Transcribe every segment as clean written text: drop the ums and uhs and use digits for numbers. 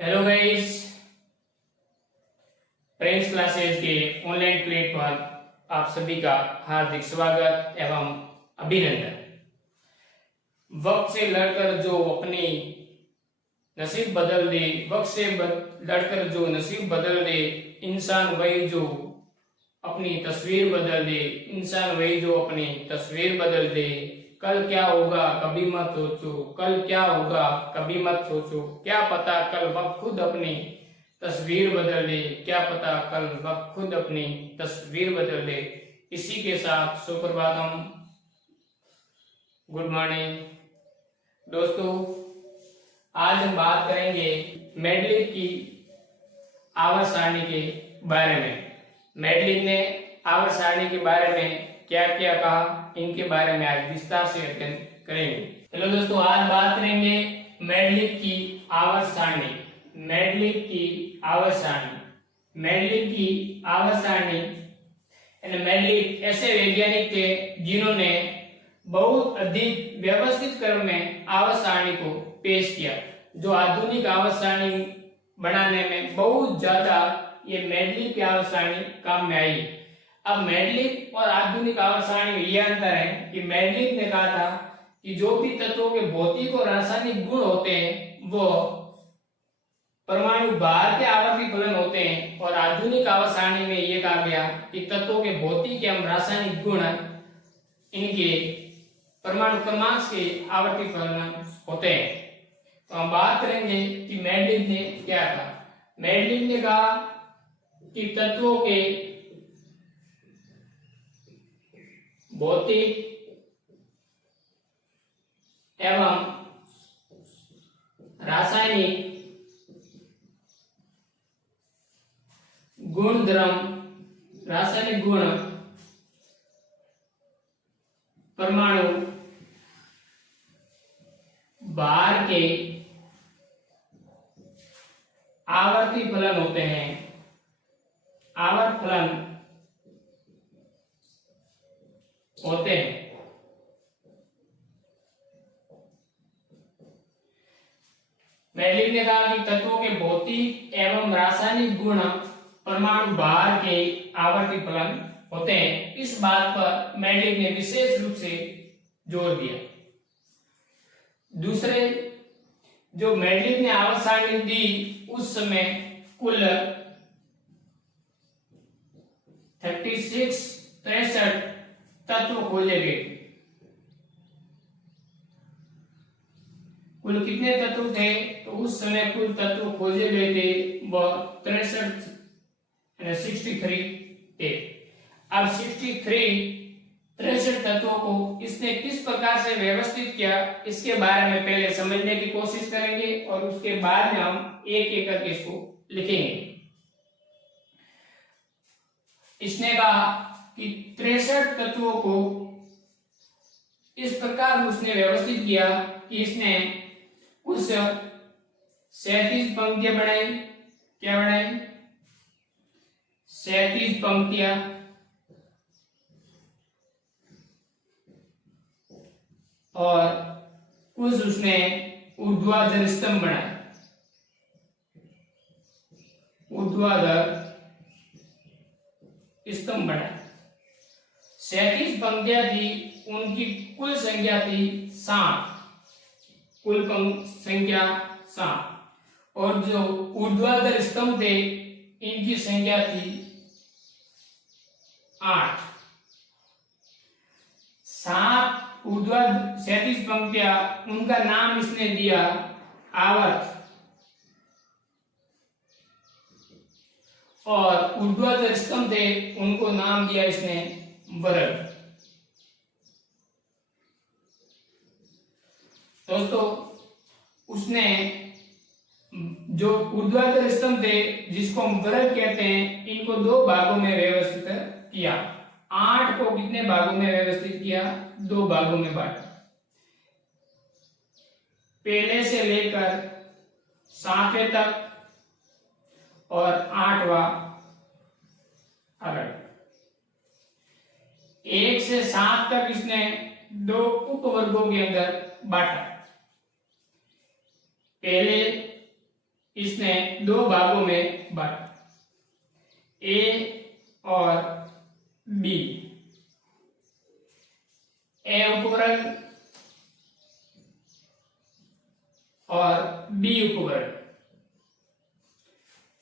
Hello guys, friends classes के online platform आप सभी का हार्दिक स्वागत एवं अभिनंदन। वक्त से लड़कर जो अपनी नसीब बदल दे, वक्त से लड़कर जो नसीब बदल दे, इंसान वही जो अपनी तस्वीर बदल दे, इंसान वही जो अपनी तस्वीर बदल दे। कल क्या होगा कभी मत सोचो, कल क्या होगा कभी मत सोचो, क्या पता कल वक्त खुद अपनी तस्वीर बदल दे, क्या पता कल वक्त खुद अपनी तस्वीर बदल दे। इसी के साथ सुप्रभातम, गुड मॉर्निंग दोस्तों। आज हम बात करेंगे मेंडलीव की आवर्त सारणी के बारे में। मेंडलीव ने आवर्त सारणी के बारे में क्या क्या कहा, इनके बारे में आज विस्तार से अध्ययन करेंगे। हेलो दोस्तों, आज बात करेंगे मेंडलीव की आवर्त सारणी। मेंडलीव की आवर्त सारणी, मेंडलीव की आवर्त सारणी। मेंडलीव ऐसे वैज्ञानिक थे जिन्होंने बहुत अधिक व्यवस्थित क्रम में आवर्त सारणी को पेश किया, जो आधुनिक आवर्त सारणी बनाने में बहुत ज्यादा ये मेंडलीव की आवर्त सारणी काम में आई। अब मेंडलीव और आधुनिक आवर्त सारणी में यह अंतर है कि मेंडलीव ने कहा था कि जो भी तत्वों के भौतिक और रासायनिक गुण होते हैं वो परमाणु भार के आवर्ती फलन होते हैं, और आधुनिक आवर्त सारणी में यह कहा गया कि तत्वों के भौतिक एवं रासायनिक गुण इनके परमाणु क्रमांक से आवर्ती फलन होते हैं। तो हम बात करेंगे कि मेंडलीव ने क्या कहा। मेंडलीव ने कहा कि तत्वों के भौतिक एवं रासायनिक गुणधर्म, रासायनिक गुण परमाणु भार के आवर्ती फलन होते हैं। आवर्त फलन होते हैं। मेंडलीव ने कहा कि तत्वों के भौतिक एवं रासायनिक गुण परमाणु भार के आवर्ती फलन होते हैं। इस बात पर मेंडलीव ने विशेष रूप से जोर दिया। दूसरे, जो मेंडलीव ने आवर्त सारणी दी उस समय कुल 63 तत्व खोजे गए। कुल कितने तत्व थे? तो उस समय कुल तत्व खोजे गए थे वह 63 थे। अब 63 तत्वों को इसने किस प्रकार से व्यवस्थित किया, इसके बारे में पहले समझने की कोशिश करेंगे और उसके बाद में हम एक एक करके इसको लिखेंगे। इसने कहा कि 63 तत्वों को इस प्रकार उसने व्यवस्थित किया कि इसने कुछ 37 पंक्तियां बनाई। क्या बनाई? 37 पंक्तियां, और कुछ उसने ऊर्ध्वाधर स्तंभ बनाए। ऊर्ध्वाधर स्तंभ बनाए। 37 पंक्तियां थी, उनकी कुल संख्या थी 7। कुल संख्या 7, और जो ऊर्ध्वाधर स्तंभ थे इनकी संख्या थी 8। 7 ऊर्ध्वाधर 37 पंक्तियां, उनका नाम इसने दिया आवर्त, और ऊर्ध्वाधर स्तंभ थे उनको नाम दिया इसने वर्ग। दोस्तों, उसने जो ऊर्ध्वाधर स्तंभ थे जिसको हम वर्ग कहते हैं, इनको 2 भागों में व्यवस्थित किया। 8 को कितने भागों में व्यवस्थित किया? 2 भागों में बांटा। पहले से लेकर 7वें तक और 8वां अलग। 1 से 7 तक इसने 2 उपवर्गों के अंदर बांटा। पहले इसने दो भागों में बांटा, ए और बी। ए उपवर्ग और बी उपवर्ग,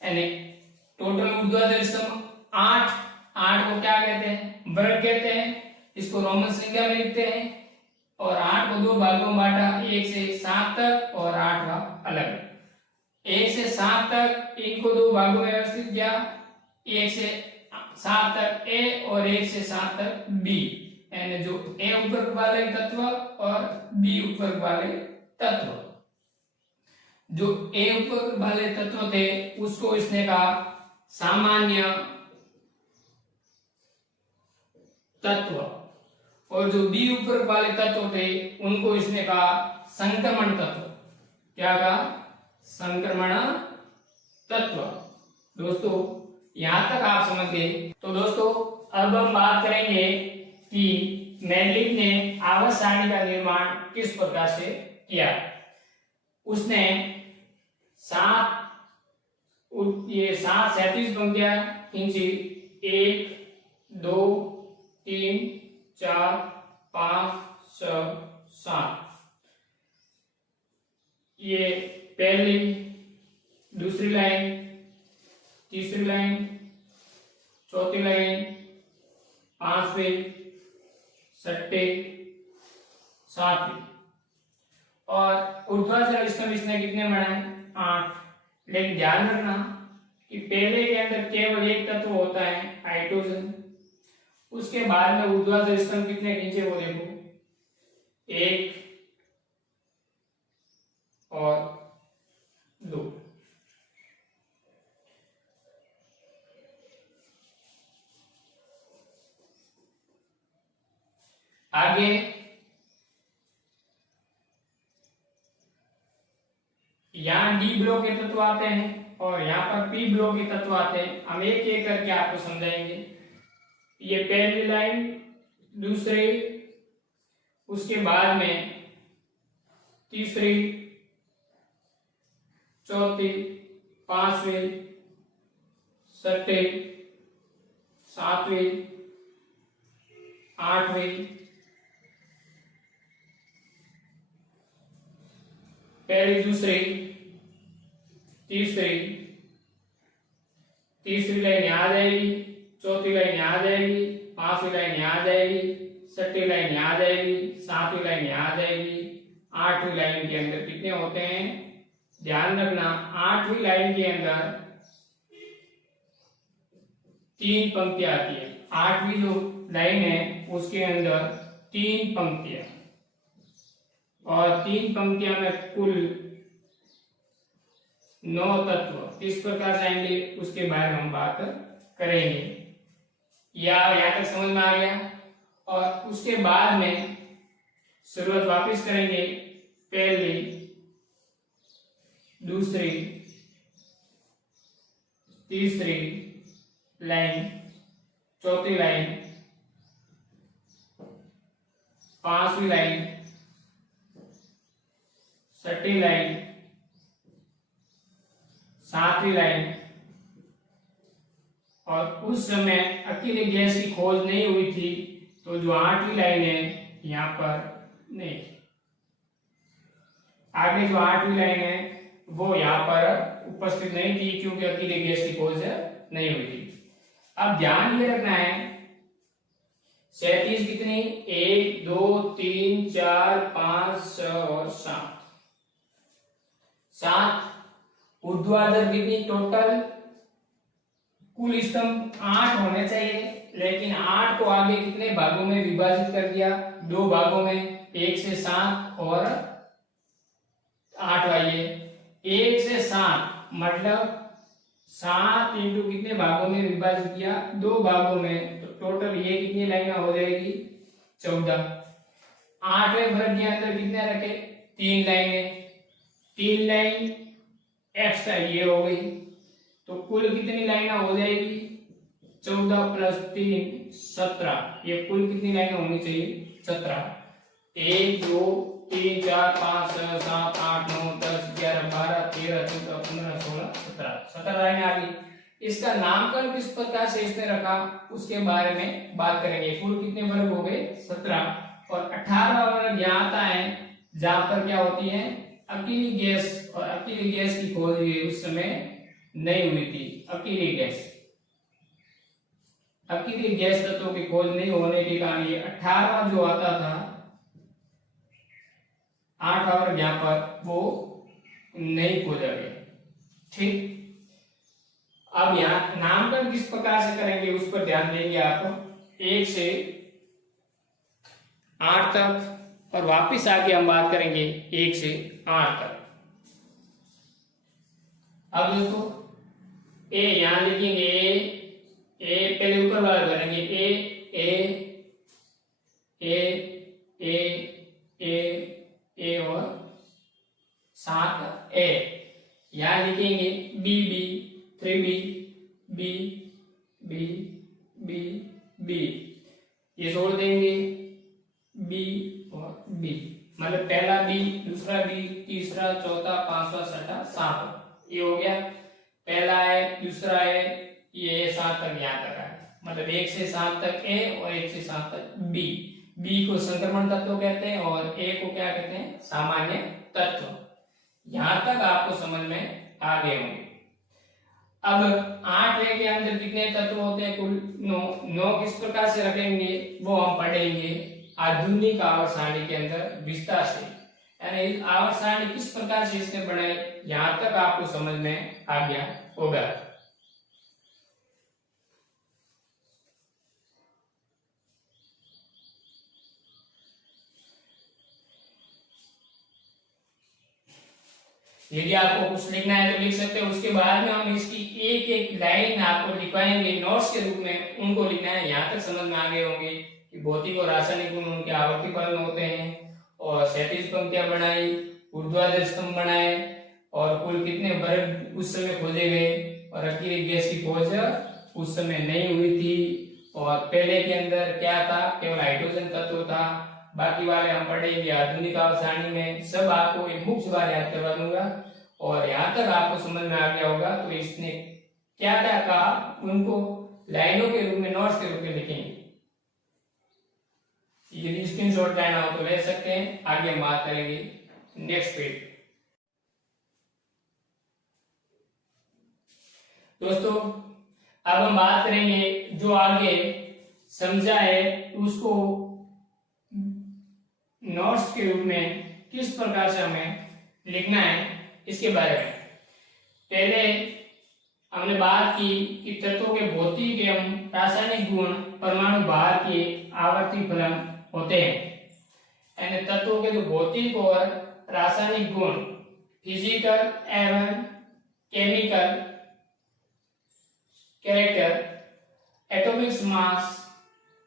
यानी टोटल ऊर्ध्वाधर स्तंभ 8। 8 को क्या कहते हैं? वर्ग कहते हैं। इसको रोमन संख्या में लिखते हैं। और 8 को दो भागों में बांटा, 1 से 7 तक और 8वां अलग। 1 से 7 तक इनको दो भागों में व्यवस्थित किया, 1 से 7 तक ए और 1 से 7 तक बी, यानी जो ए उपवर्ग वाले तत्व और बी उपवर्ग वाले तत्व। जो ए उपवर्ग वाले तत्व थे उसको इसने कहा सामान्य तत्व, और जो बी उपवर्ग वाले तत्व थे उनको इसने कहा संक्रमण तत्व। क्या कहा? संक्रमण तत्व। दोस्तों यहां तक आप समझ गए। तो दोस्तों अब हम बात करेंगे कि मेंडलीव ने आवर्त सारणी का निर्माण किस प्रकार से किया। उसने 7 37 पंक्तियां खींची, 1 2 3 4 5 6 7। ये पहली, दूसरी लाइन, तीसरी लाइन, चौथी लाइन, 5वीं, 6वीं, 7वीं। और ऊर्ध्वाधर स्तंभ इसने कितने बनाए? 8। लेकिन ध्यान रखना कि पहले के अंदर केवल एक तत्व होता है, हाइड्रोजन। उसके बाद में ऊर्ध्वाधर स्तंभ कितने खींचे वो देखो, 1 और 2। आगे यहां डी ब्लॉक के तत्व आते हैं और यहां पर पी ब्लॉक के तत्व आते हैं। हम एक एक करके आपको समझाएंगे। ये पहली लाइन, दूसरी, उसके बाद में तीसरी, चौथी, 5वीं, 6वीं, 7वीं, 8वीं। पहली, दूसरी, तीसरी लाइन यहाँ आ जाएगी, चौथी लाइन यहाँ आ जाएगी, 5वीं लाइन यहाँ आ जाएगी, 6वीं लाइन यहाँ आ जाएगी, 7वीं लाइन यहाँ आ जाएगी। 8वीं लाइन के अंदर कितने होते हैं? ध्यान रखना, 8वीं लाइन के अंदर 3 पंक्तियां आती है। 8वीं जो लाइन है उसके अंदर 3 पंक्तियां, और 3 पंक्तियां में कुल 9 तत्व किस प्रकार से आएंगे उसके बारे में हम बात करेंगे। या यहाँ तक समझ में आ गया? और उसके बाद में शुरुआत वापस करेंगे, पहली, दूसरी, तीसरी लाइन, चौथी लाइन, 5वीं लाइन, 6वीं लाइन, 7वीं लाइन। और उस समय अकेले गैस की खोज नहीं हुई थी, तो जो 8वीं लाइन है यहां पर नहीं थी। आगे जो 8वीं लाइन है वो यहां पर उपस्थित नहीं थी क्योंकि अकेले गैस की खोज नहीं हुई थी। अब ध्यान ये रखना है, 37 कितनी? 1 2 3 4 5 6 और 7। 7 ऊर्ध्वाधर कितनी टोटल? कुल स्तंभ 8 होने चाहिए, लेकिन 8 को आगे कितने भागों में विभाजित कर दिया? 2 भागों में, 1 से 7 और 8 वाले। 1 से 7 मतलब 7 इंटू कितने भागों में विभाजित किया? 2 भागों में। तो टोटल ये कितनी लाइन हो जाएगी? 14। 8वें वर्ग के अंदर कितने रखे? 3 लाइनें। 3 लाइन एक्स्ट्रा ये हो गई, तो कुल कितनी लाइन हो जाएगी? 14 प्लस 3 17। ये कुल कितनी लाइन होनी चाहिए? 17। 1 2 3 4 5 6 7 8 9 10 11 12 13 14 15 16 17 17 लाइनें आ गई। इसका नामकरण किस प्रकार से इसने रखा उसके बारे में बात करेंगे। कुल कितने वर्ग हो गए 17 और 18वां वर्ग यहाँ आता है जहां पर क्या होती है अकेली गैस, और अकेली गैस की खोज उस समय नहीं हुई थी। अकेली गैस तत्वों की खोज नहीं होने के कारण ये 18वां जो आता था 8वां वर्ग यहाँ पर वो नहीं खोजा गया। ठीक, अब यहाँ नामकरण किस प्रकार से करेंगे उस पर ध्यान देंगे आप 1 से 8 तक, और वापिस आके हम बात करेंगे 1 से 8 तक। अब दोस्तों ए यहां लिखेंगे, ए पहले ऊपर वाला करेंगे ए ए ए ए ए ए और 7 ए। यहां लिखेंगे B B 3B B B B B, ये जोड़ देंगे B और B, मतलब पहला B, दूसरा B, तीसरा, चौथा, पांचवा, छठा, सातवां, ये हो गया। पहला है, दूसरा है, ये 7 तक यहाँ तक है, मतलब 1 से 7 तक A और 1 से 7 तक B। B को संक्रमण तत्व कहते हैं और A को क्या कहते हैं सामान्य तत्व। यहां तक आपको समझ में आ गए होंगे। अब 8 रे के अंदर कितने तत्व होते हैं कुल 9 किस प्रकार से रखेंगे वो हम पढ़ेंगे आधुनिक आवर्त सारणी के अंदर विस्तार से। यानी आवर्त सारणी किस प्रकार से इसने बनाई यहां तक आपको समझ में आ गया होगा। यदि आपको कुछ लिखना है तो लिख सकते हो, उसके बाद में हम इसकी एक एक लाइन आपको लिखवाएंगे नोट्स के रूप में, उनको लिखना है। यहाँ तक समझ में आ गए होंगे कि भौतिक और रासायनिक गुण उनके आवर्ती फलन होते हैं, और क्षैतिज पंक्तियां बनाई, ऊर्ध्वाधर स्तंभ बनाए, और कुल कितने वर्ग उस समय खोजे गए, और अकेली गैस की खोज उस समय नहीं हुई थी, और पहले के अंदर क्या था केवल हाइड्रोजन तत्व था। बाकी वाले हम पढ़ेंगे आधुनिक आवर्त सारणी में, सब आपको एक मुख्य बार याद करवा दूंगा। और यहाँ तक आपको समझ में आ गया होगा तो इसने क्या क्या कहा उनको लाइनों के रूप में नोट्स के रूप में लिखेंगे। यदि स्क्रीनशॉट लेना हो तो ले सकते हैं। आगे हम बात करेंगे नेक्स्ट पेज। दोस्तों अब हम बात करेंगे जो आगे समझा है उसको नोट्स के रूप में किस प्रकार से हमें लिखना है इसके बारे में। पहले हमने बात की कि तत्वों के भौतिक एवं रासायनिक गुण परमाणु भार के आवर्ती फलन होते हैं। यानी तत्वों के जो भौतिक और रासायनिक गुण फिजिकल एवं केमिकल कैरेक्टर एटॉमिक मास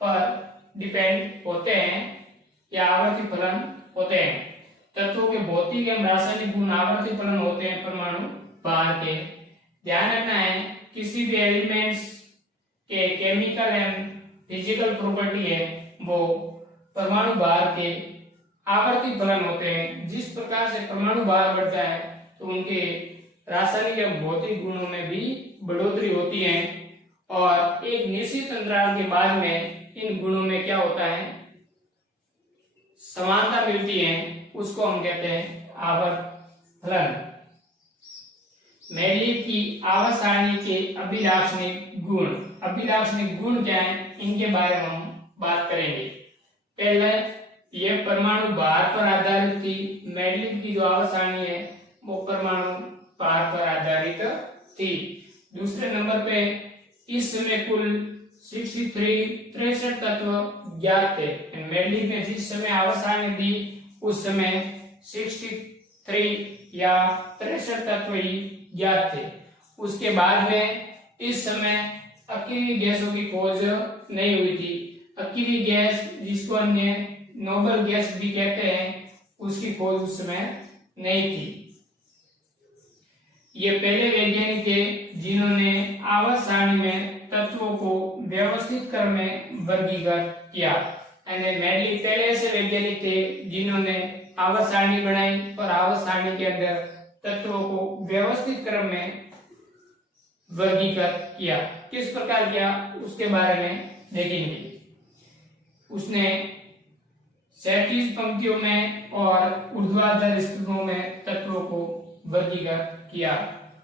पर डिपेंड होते हैं या आवर्ती फलन होते हैं। तत्वों के भौतिक एवं रासायनिक गुण आवर्ती फलन होते हैं परमाणु भार के। ध्यान रखना है किसी भी एलिमेंट्स के केमिकल एवं फिजिकल प्रॉपर्टी है वो परमाणु भार के आवर्ती फलन होते हैं। जिस प्रकार से परमाणु भार बढ़ता है तो उनके रासायनिक एवं भौतिक गुणों में भी बढ़ोतरी होती है, और एक निश्चित अंतराल के बाद में इन गुणों में क्या होता है समानता मिलती है, उसको हम कहते हैं आवर्त फलन। मेंडलीव की आवर्त सारणी के अभिलाक्षणिक गुण। अभिलाक्षणिक गुण क्या है इनके बारे में हम बात करेंगे। पहले ये परमाणु भार पर आधारित थी। मेंडलीव की जो आवर्त सारणी है वो परमाणु भार पर आधारित थी। दूसरे नंबर पे इस समय कुल 63 तत्व ज्ञात थे। मेंडलीव ने जिस समय आवर्त सारणी दी उस समय 63 या 63 तत्व ही ज्ञात थे। उसके बाद में इस समय अकेली गैसों की खोज नहीं हुई थी। अकेली गैस जिसको अन्य नोबल गैस भी कहते हैं उसकी खोज उस समय नहीं थी। ये पहले वैज्ञानिक थे जिन्होंने आवर्त सारणी में तत्वों को व्यवस्थित क्रम में वर्गीकृत किया। मेंडलीव पहले ऐसे वैज्ञानिक थे जिन्होंने आवर्त सारणी बनाई और आवर्त सारणी के अंदर तत्वों को व्यवस्थित क्रम में वर्गीकृत किया। किस प्रकार किया उसके बारे में देखेंगे। उसने क्षैतिज पंक्तियों में और ऊर्ध्वाधर स्तंभों में तत्वों को वर्गीकृत किया।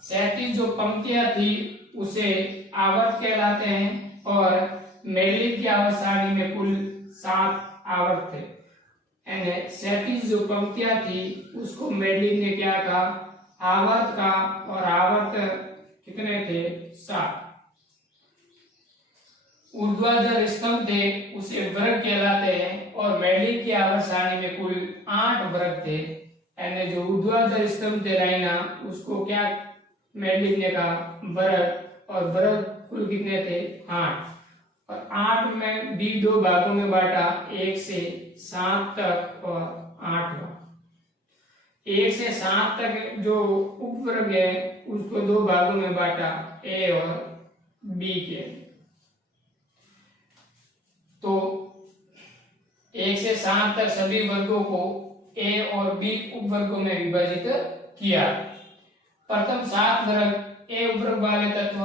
क्षैतिज जो पंक्तियां थी उसे आवर्त कहलाते हैं और मेंडलीव की आवर्त सारणी में कुल 7 आवर्त थे। क्षैतिज जो पंक्तियां थी उसको मेंडलीव ने क्या कहा, आवर्त का, और आवर्त कितने थे, 7। ऊर्ध्वाधर स्तंभ थे उसे वर्ग कहलाते हैं और मेंडलीव की आवर्त सारणी में कुल 8 वर्ग थे। जो ऊर्ध्वाधर स्तंभ थे राइना उसको क्या मेंडलीव ने कहा, वर्ग, और वर्ग कुल कितने थे, 8। और 8 में भी 2 भागों में बांटा, 1 से 7 तक और 8वां। 1 से 7 तक जो उपवर्ग है उसको 2 भागों में बांटा, ए और बी के। तो 1 से 7 तक सभी वर्गों को ए और बी उपवर्गों में विभाजित किया। प्रथम 7 वर्ग ए उपवर्ग वाले तत्व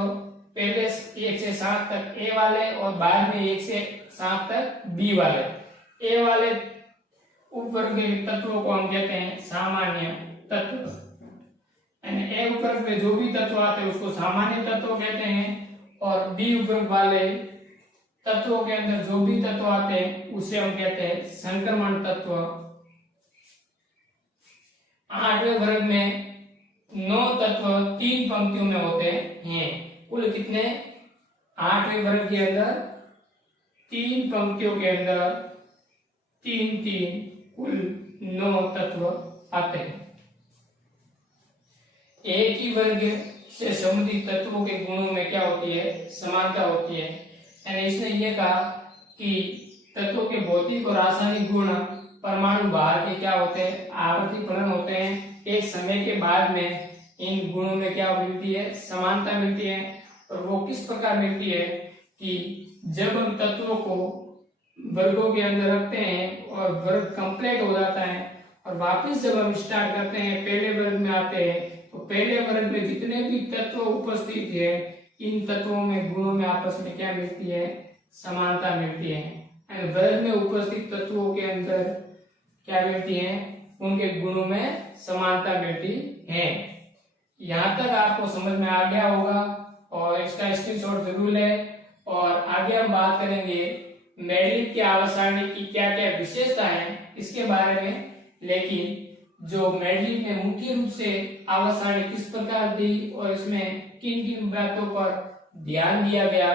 पहले 1 से 7 तक ए वाले और बाद में 1 से 7 तक बी वाले। ए वाले उपवर्ग के तत्वों को हम कहते हैं सामान्य तत्व। ए उपवर्ग में जो भी तत्व आते हैं उसको सामान्य तत्व कहते हैं और बी उपवर्ग वाले तत्वों के अंदर जो भी तत्व आते हैं उसे हम कहते हैं संक्रमण तत्व। 8वें वर्ग में 9 तत्व 3 पंक्तियों में होते हैं। कुल कितने, 8वें वर्ग के अंदर 3 पंक्तियों के अंदर 3 कुल 9 तत्व आते हैं। एक ही वर्ग से संबंधित तत्वों के गुणों में क्या होती है, समानता होती है। यानी इसने ये कहा कि तत्वों के भौतिक और रासायनिक गुण परमाणु भार के क्या होते हैं, आवर्ती फलन होते हैं। एक समय के बाद में इन गुणों में क्या मिलती है, समानता मिलती है। और वो किस प्रकार मिलती है कि जब हम तत्वों को वर्गों के अंदर रखते हैं और वर्ग कंप्लीट हो जाता है और वापस जब हम स्टार्ट करते हैं पहले वर्ग में आते हैं तो पहले वर्ग में जितने भी तत्व उपस्थित है इन तत्वों में गुणों में आपस में क्या मिलती है, समानता मिलती है। वर्ग में उपस्थित तत्वों के अंदर क्या मिलती है, उनके गुणों में समानता मिलती है। यहाँ तक आपको समझ में आ गया होगा और इसका स्क्रीनशॉट जरूर लें। और आगे हम बात करेंगे मेंडलीव की आवर्त सारणी की क्या क्या विशेषता है इसके बारे में। लेकिन जो मेंडलीव ने मुख्य रूप से आवर्त सारणी किस प्रकार दी और इसमें किन किन बातों पर ध्यान दिया गया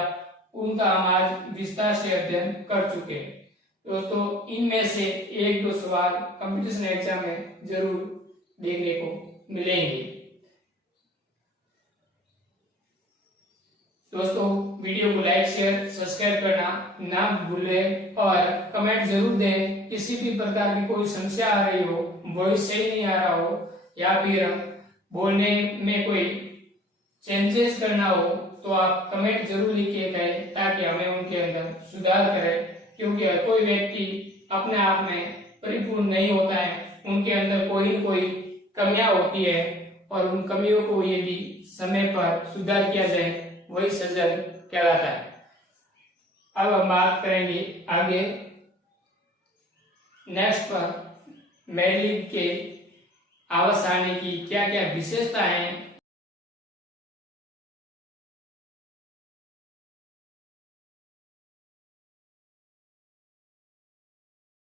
उनका हम आज विस्तार से अध्ययन कर चुके हैं। दोस्तों इनमें से 1-2 सवाल कंपटीशन एग्जाम में जरूर देखने को मिलेंगे। दोस्तों वीडियो को लाइक शेयर सब्सक्राइब करना ना भूलें और कमेंट जरूर दें। किसी भी प्रकार की कोई समस्या आ रही हो, वॉइस सही नहीं आ रहा हो या फिर बोलने में कोई चेंजेस करना हो तो आप कमेंट जरूर लिख के कहें ताकि हमें उनके अंदर सुधार करें। क्योंकि हर कोई व्यक्ति अपने आप में परिपूर्ण नहीं होता है, उनके अंदर कोई न कोई कमियां होती है और उन कमियों को यदि समय पर सुधार किया जाए वही सृजन कहलाता है। अब हम बात करेंगे आगे नेक्स्ट पर मेंडलीव के आवर्त सारणी की क्या क्या विशेषता है